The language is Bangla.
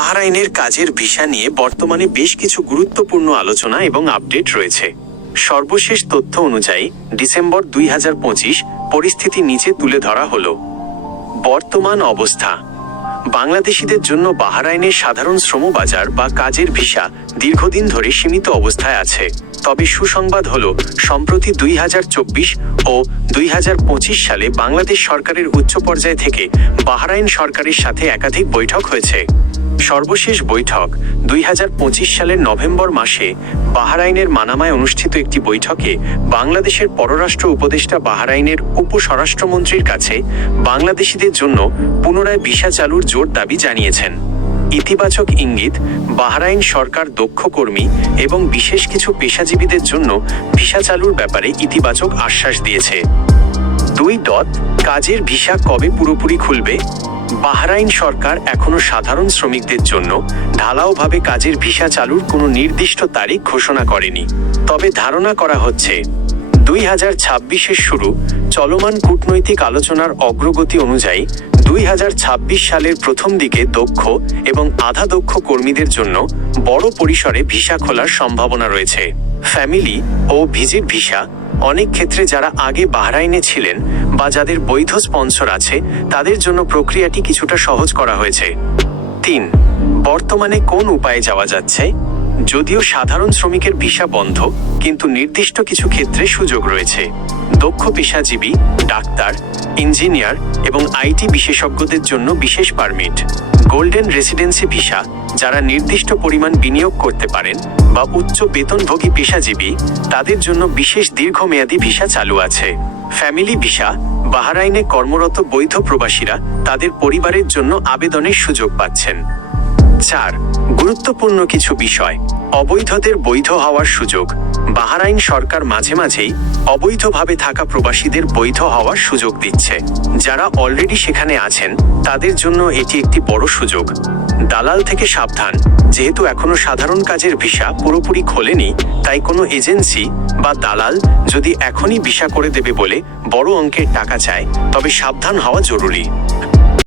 বাহরাইনের কাজের ভিসা নিয়ে বর্তমানে বেশ কিছু গুরুত্বপূর্ণ আলোচনা এবং আপডেট রয়েছে। সর্বশেষ তথ্য অনুযায়ী ডিসেম্বর 2025 পরিস্থিতি নিচে তুলে ধরা হলো। বর্তমান অবস্থা: বাংলাদেশিদের জন্য বাহরাইনের সাধারণ শ্রমবাজার বা কাজের ভিসা দীর্ঘদিন ধরে সীমিত অবস্থায় আছে। তবে সুসংবাদ হলো, সম্প্রতি 2024 ও 2025 সালে বাংলাদেশ সরকারের উচ্চ পর্যায় থেকে বাহরাইন সরকারের সাথে একাধিক বৈঠক হয়েছে। সর্বশেষ বৈঠক 2025 সালের নভেম্বর মাসে বাহরাইনের মানামায় অনুষ্ঠিত একটি বৈঠকে বাংলাদেশের পররাষ্ট্র উপদেষ্টা বাহরাইনের উপস্বরাষ্ট্রমন্ত্রীর কাছে বাংলাদেশিদের জন্য পুনরায় ভিসা চালুর জোর দাবি জানিয়েছেন। ইতিবাচক ইঙ্গিত: বাহরাইন সরকার দক্ষ কর্মী এবং বিশেষ কিছু পেশাজীবীদের জন্য ভিসা চালুর ব্যাপারে ইতিবাচক আশ্বাস দিয়েছে। কাজের ভিসা কবে পুরোপুরি খুলবে? বাহরাইন সরকার এখনো সাধারণ শ্রমিকদের জন্য ঢালাওভাবে কাজের ভিসা চালুর কোনো নির্দিষ্ট তারিখ ঘোষণা করেনি। তবে ধারণা করা হচ্ছে 2026-এর শুরু। চলমান কূটনৈতিক আলোচনার অগ্রগতি অনুযায়ী 2026 সালের প্রথম দিকে দক্ষ এবং আধা দক্ষ কর্মীদের জন্য বড় পরিসরে ভিসা খোলার সম্ভাবনা রয়েছে। ফ্যামিলি ও ভিজিট ভিসা: অনেক ক্ষেত্রে যারা আগে বাহরাইনে ছিলেন বা যাদের বৈধ স্পন্সর আছে তাদের জন্য প্রক্রিয়াটি কিছুটা সহজ করা হয়েছে। বর্তমানে কোন উপায়ে যাওয়া যাচ্ছে? যদিও সাধারণ শ্রমিকের ভিসা বন্ধ, কিন্তু নির্দিষ্ট কিছু ক্ষেত্রে সুযোগ রয়েছে। দক্ষ পেশাজীবী, ডাক্তার, ইঞ্জিনিয়ার এবং আইটি বিশেষজ্ঞদের জন্য বিশেষ পারমিট। গোল্ডেন রেসিডেন্সি ভিসা: যারা নির্দিষ্ট পরিমাণ বিনিয়োগ করতে পারেন বা উচ্চ বেতনভোগী পেশাজীবী, তাদের জন্য বিশেষ দীর্ঘমেয়াদী ভিসা চালু আছে। ফ্যামিলি ভিসা: বাহরাইনে কর্মরত বৈধ প্রবাসীরা তাদের পরিবারের জন্য আবেদনের সুযোগ পাচ্ছেন। গুরুত্বপূর্ণ কিছু বিষয়: অবৈধদের বৈধ হওয়ার সুযোগ। বাহরাইন সরকার মাঝে মাঝেই অবৈধভাবে থাকা প্রবাসীদের বৈধ হওয়ার সুযোগ দিচ্ছে। যারা অলরেডি সেখানে আছেন তাদের জন্য এটি একটি বড় সুযোগ। দালাল থেকে সাবধান: যেহেতু এখনো সাধারণ কাজের ভিসা পুরোপুরি খোলেনি, তাই কোনো এজেন্সি বা দালাল যদি এখনই ভিসা করে দেবে বলে বড় অঙ্কের টাকা চায়, তবে সাবধান হওয়া জরুরি।